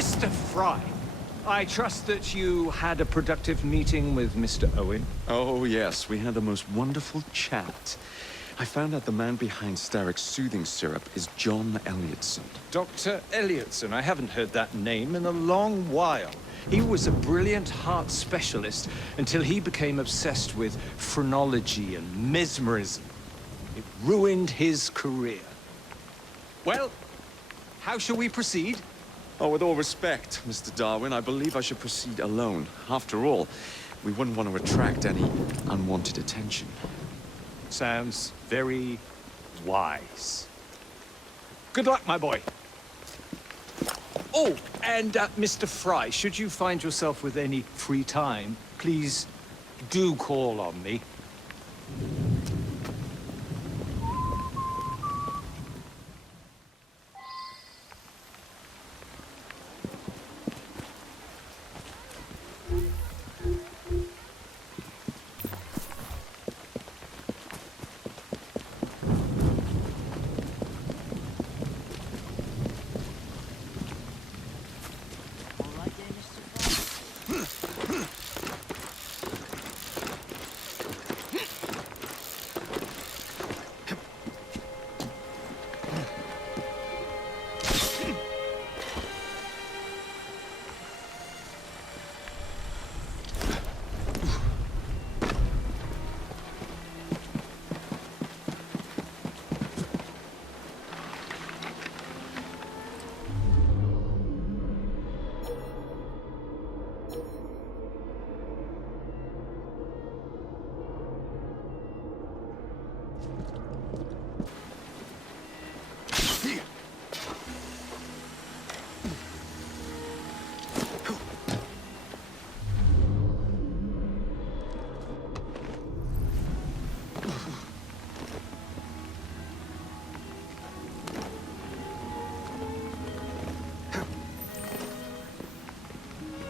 Mr. Fry, I trust that you had a productive meeting with Mr. Owen. Oh, yes, we had the most wonderful chat. I found out the man behind Starrick's soothing syrup is John Elliotson. Dr. Elliotson, I haven't heard that name in a long while. He was a brilliant heart specialist until he became obsessed with phrenology and mesmerism. It ruined his career. Well, how shall we proceed? Oh, with all respect, Mr. Darwin, I believe I should proceed alone. After all, we wouldn't want to attract any unwanted attention. Sounds very wise. Good luck, my boy. Oh, and Mr. Fry, should you find yourself with any free time, please do call on me.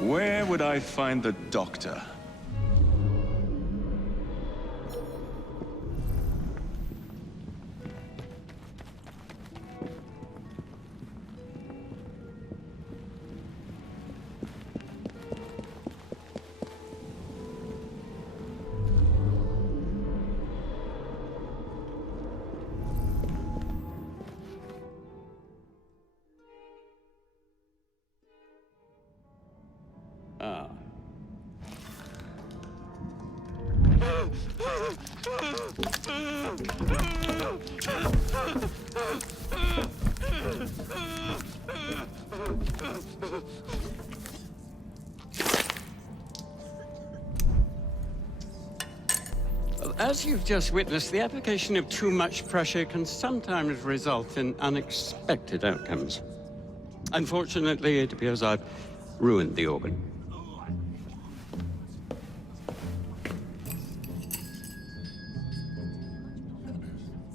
Where would I find the doctor? Ah. As you've just witnessed, the application of too much pressure can sometimes result in unexpected outcomes. Unfortunately, it appears I've ruined the organ.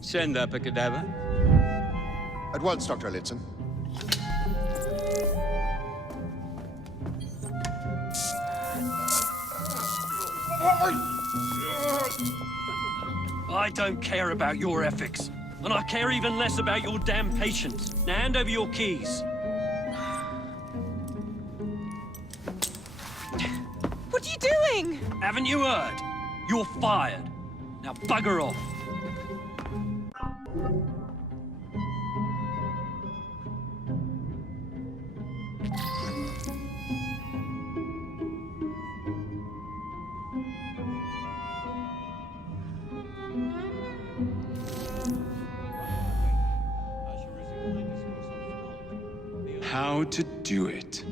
Send up a cadaver. At once, Dr. Elliotson. I don't care about your ethics, and I care even less about your damn patience. Now hand over your keys. What are you doing? Haven't you heard? You're fired. Now bugger off. How to do it.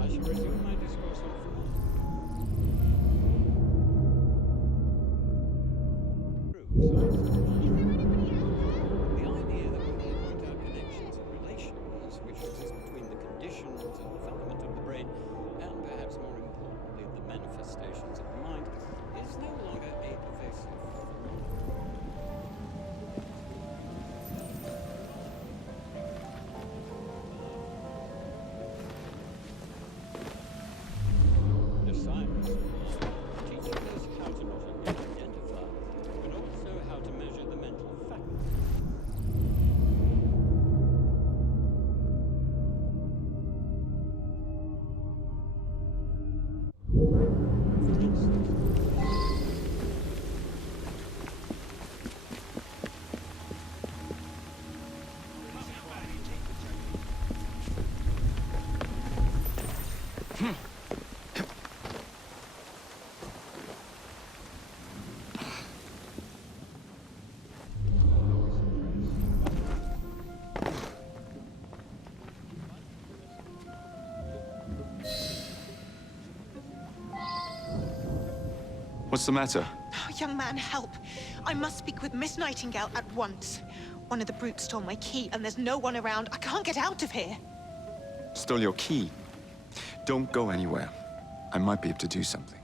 I shall resume my discourse the idea that we can point out connections and relations which exist between the conditions and the fundament of the brain, and perhaps more importantly, the manifestations of the mind, is no longer a pervasive phenomenon. What's the matter? Oh, young man, help. I must speak with Miss Nightingale at once. One of the brutes stole my key, and there's no one around. I can't get out of here. Stole your key. Don't go anywhere. I might be able to do something.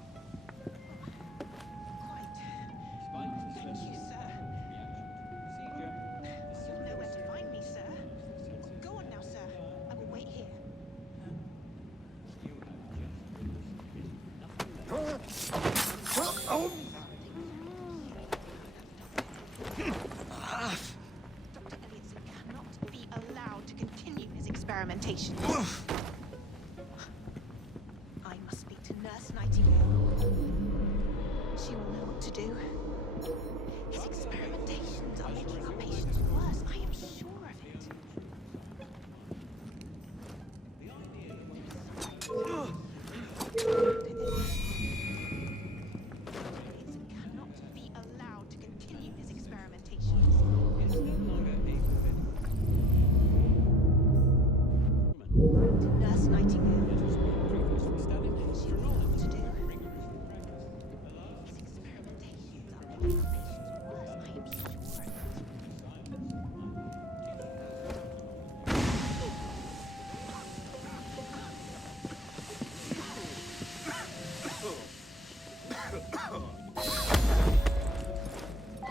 Quite. Thank you, sir. You'll know where to find me, sir. Go on now, sir. I will wait here. Dr. Elliotson cannot be allowed to continue his experimentations. I must speak to Nurse Nightingale. She will know what to do. His experimentations are making our patients worse. I am sure of it. Elliotson cannot be allowed to continue his experimentations. It's no longer a forbidden. To Nurse Nightingale. It has been previously studied. She will know what to do. Rigorous practice. His experimentations are making our patients worse. I am sure of it.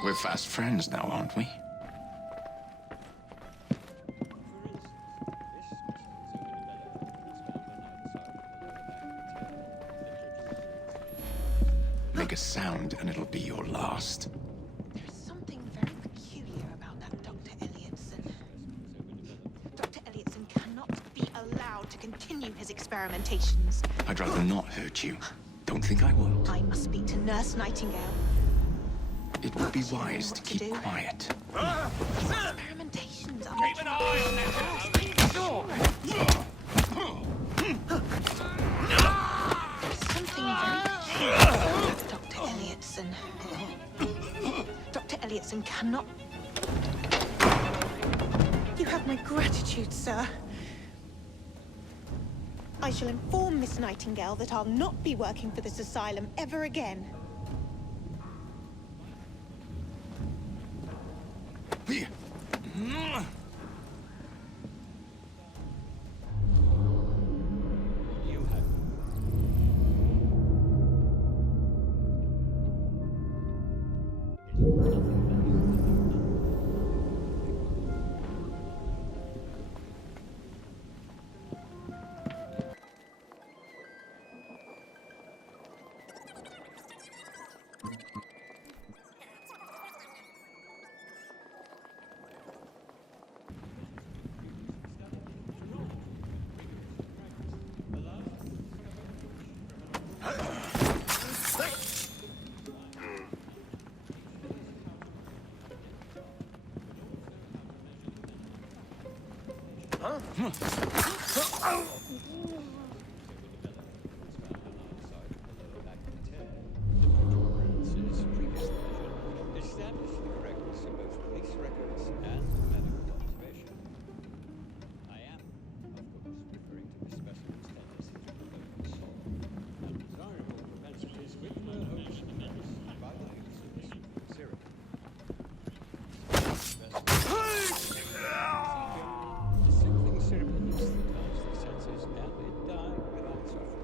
We're fast friends now, aren't we? Make a sound and it'll be your last. There's something very peculiar about that Dr. Elliotson. Dr. Elliotson cannot be allowed to continue his experimentations. I'd rather not hurt you. Don't think I won't. I must speak to Nurse Nightingale. It would be wise to keep quiet. His experimentations are making our patients worse. I am sure. There's something very peculiar about Dr. Elliotson. Dr. Elliotson cannot... You have my gratitude, sir. I shall inform Miss Nightingale that I'll not be working for this asylum ever again. You have establish the correctness of both police records and medical observation. I am, of course, referring to the specimen's tendency to provoke assault and desirable propensities which were overcome by the use of this syrup. The soothing syrup anesthetize the senses and it died without suffering.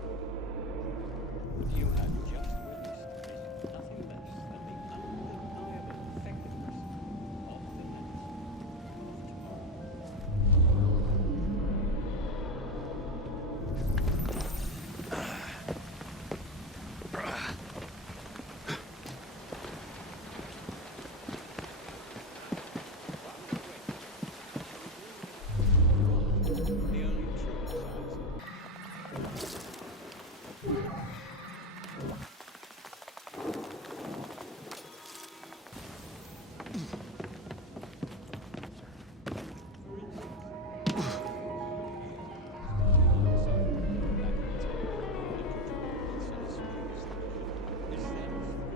You had just witnessed nothing less than the undeniable effectiveness of the medicine of tomorrow. The only true science.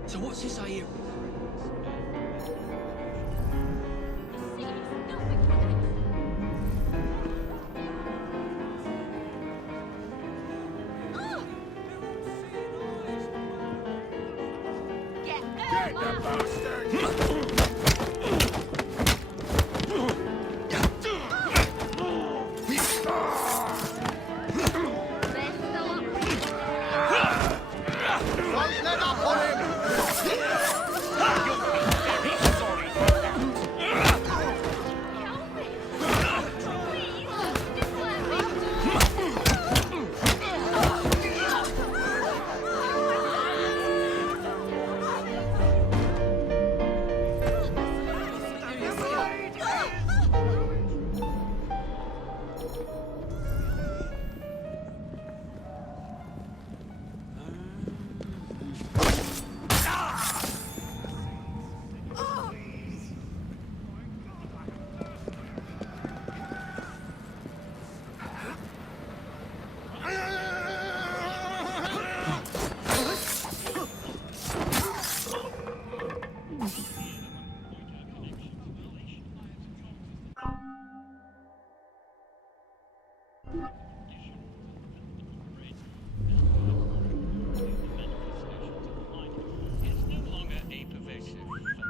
So what's this I hear? Don't let up on him!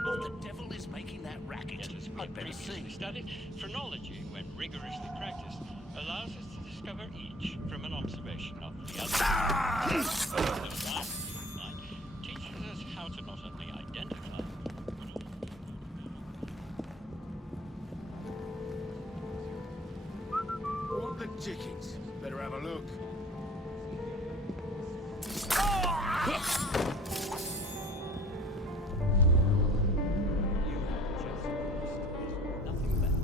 What the devil is making that racket? I'd better see. Studied phrenology, when rigorously practiced, allows us to discover each from an observation of the other. The science mind teaches us how to not only identify, but also What the dickens? Better have a look. you have just witnessed nothing better.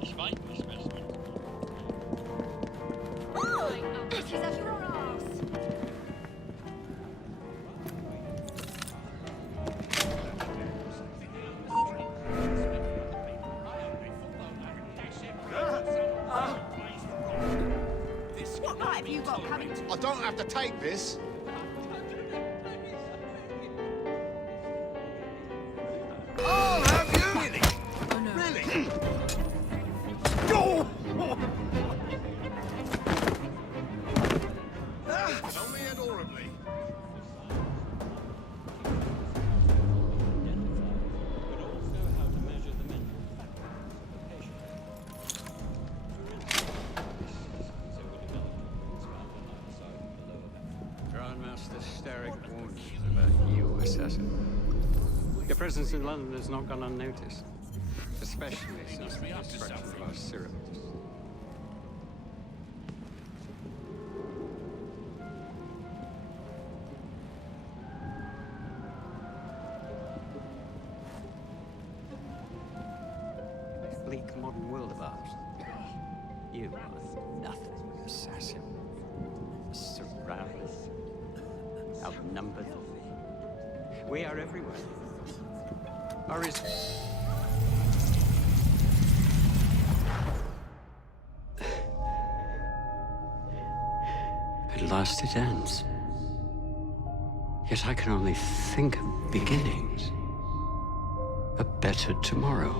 Despite this specimen, She's up your ass. What right have you got coming to? I don't have to take this. Oh, have you? Really? Oh no. Really? Oh! Only and horribly. but also how to measure the mental faculties of the patient. For instance, this pseudo-developed organs found on either side of the lower back. Grandmaster Starrick warned us about you, assassin. Your presence in London has not gone unnoticed, especially since the destruction of our serum. This bleak modern world of ours. You are nothing, assassin. Surrounded, outnumbered. We are everywhere. Or is at last it ends. Yet I can only think of beginnings. A better tomorrow.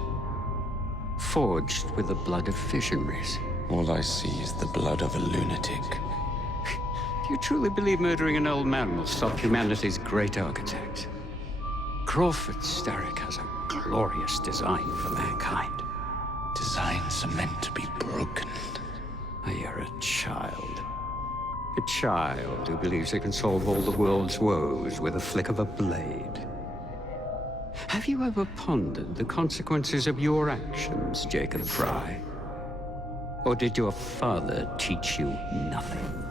Forged with the blood of visionaries. All I see is the blood of a lunatic. Do you truly believe murdering an old man will stop humanity's great architect? Crawford Starrick has a glorious design for mankind. Designs are meant to be broken. Oh, you're a child. A child who believes it can solve all the world's woes with a flick of a blade. Have you ever pondered the consequences of your actions, Jacob Fry? Or did your father teach you nothing?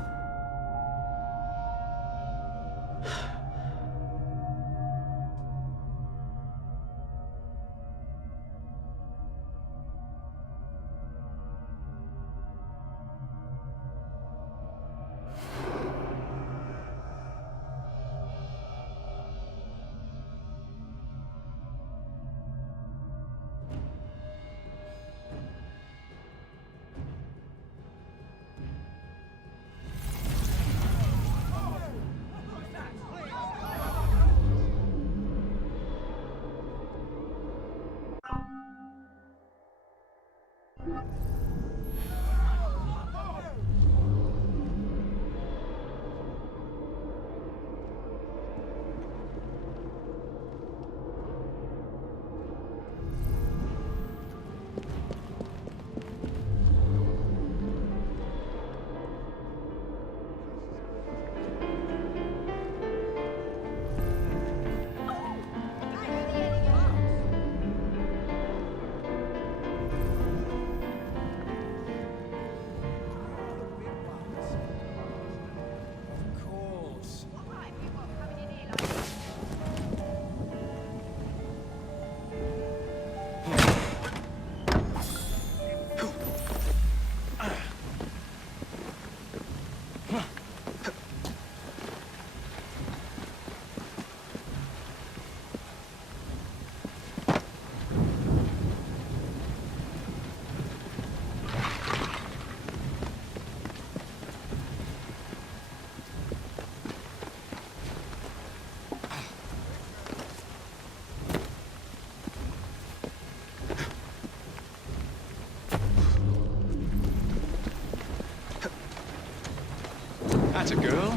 That's a girl.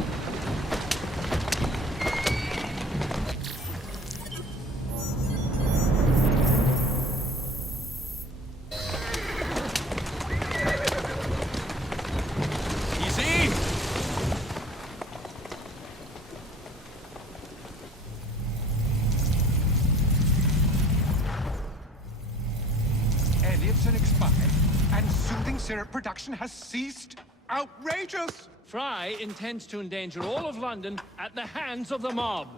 Easy! Elliotson expired, and soothing syrup production has ceased? Outrageous! Fry intends to endanger all of London at the hands of the mob.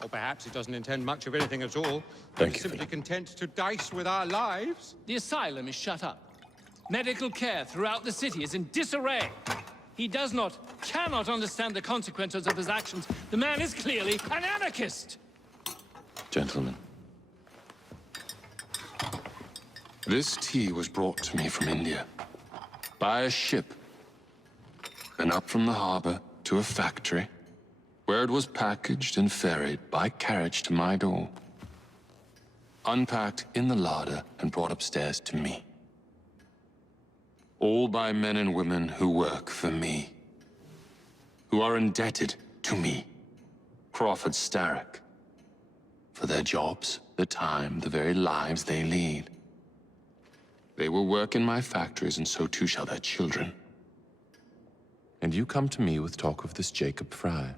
Or perhaps he doesn't intend much of anything at all. Thank He's you, simply Philip. content to dice with our lives. The asylum is shut up. Medical care throughout the city is in disarray. He cannot understand the consequences of his actions. The man is clearly an anarchist! Gentlemen, this tea was brought to me from India by a ship, then up from the harbor to a factory, where it was packaged and ferried by carriage to my door, unpacked in the larder and brought upstairs to me. All by men and women who work for me, who are indebted to me, Crawford Starrick, for their jobs, the time, the very lives they lead. They will work in my factories, and so too shall their children. And you come to me with talk of this Jacob Fry,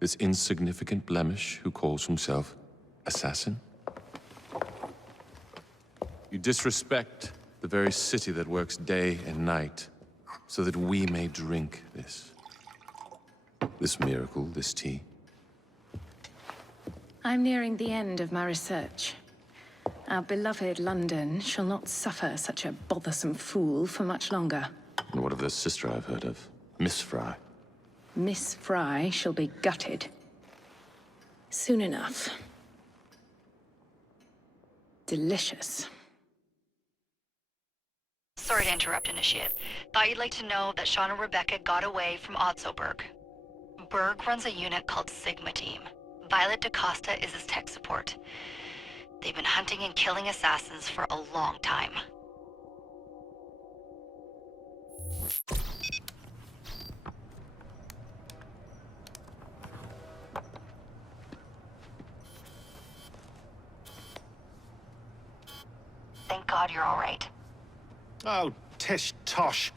this insignificant blemish who calls himself assassin? You disrespect the very city that works day and night so that we may drink this miracle, this tea. I'm nearing the end of my research. Our beloved London shall not suffer such a bothersome fool for much longer. And what of the sister I've heard of, Miss Fry? Miss Fry shall be gutted. Soon enough. Delicious. Sorry to interrupt, Initiate. Thought you'd like to know that Sean and Rebecca got away from Otzoberg. Berg runs a unit called Sigma Team. Violet DaCosta is his tech support. They've been hunting and killing assassins for a long time. Thank God you're all right. Oh, tish tosh.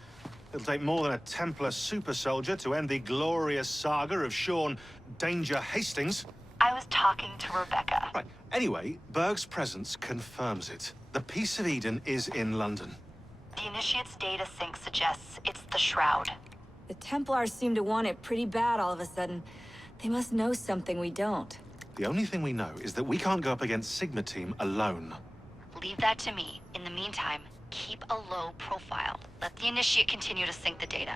It'll take more than a Templar super soldier to end the glorious saga of Sean Danger Hastings. I was talking to Rebecca. Right. Anyway, Berg's presence confirms it. The Peace of Eden is in London. The Initiate's data sync suggests it's the Shroud. The Templars seem to want it pretty bad all of a sudden. They must know something we don't. The only thing we know is that we can't go up against Sigma Team alone. Leave that to me. In the meantime, keep a low profile. Let the Initiate continue to sync the data.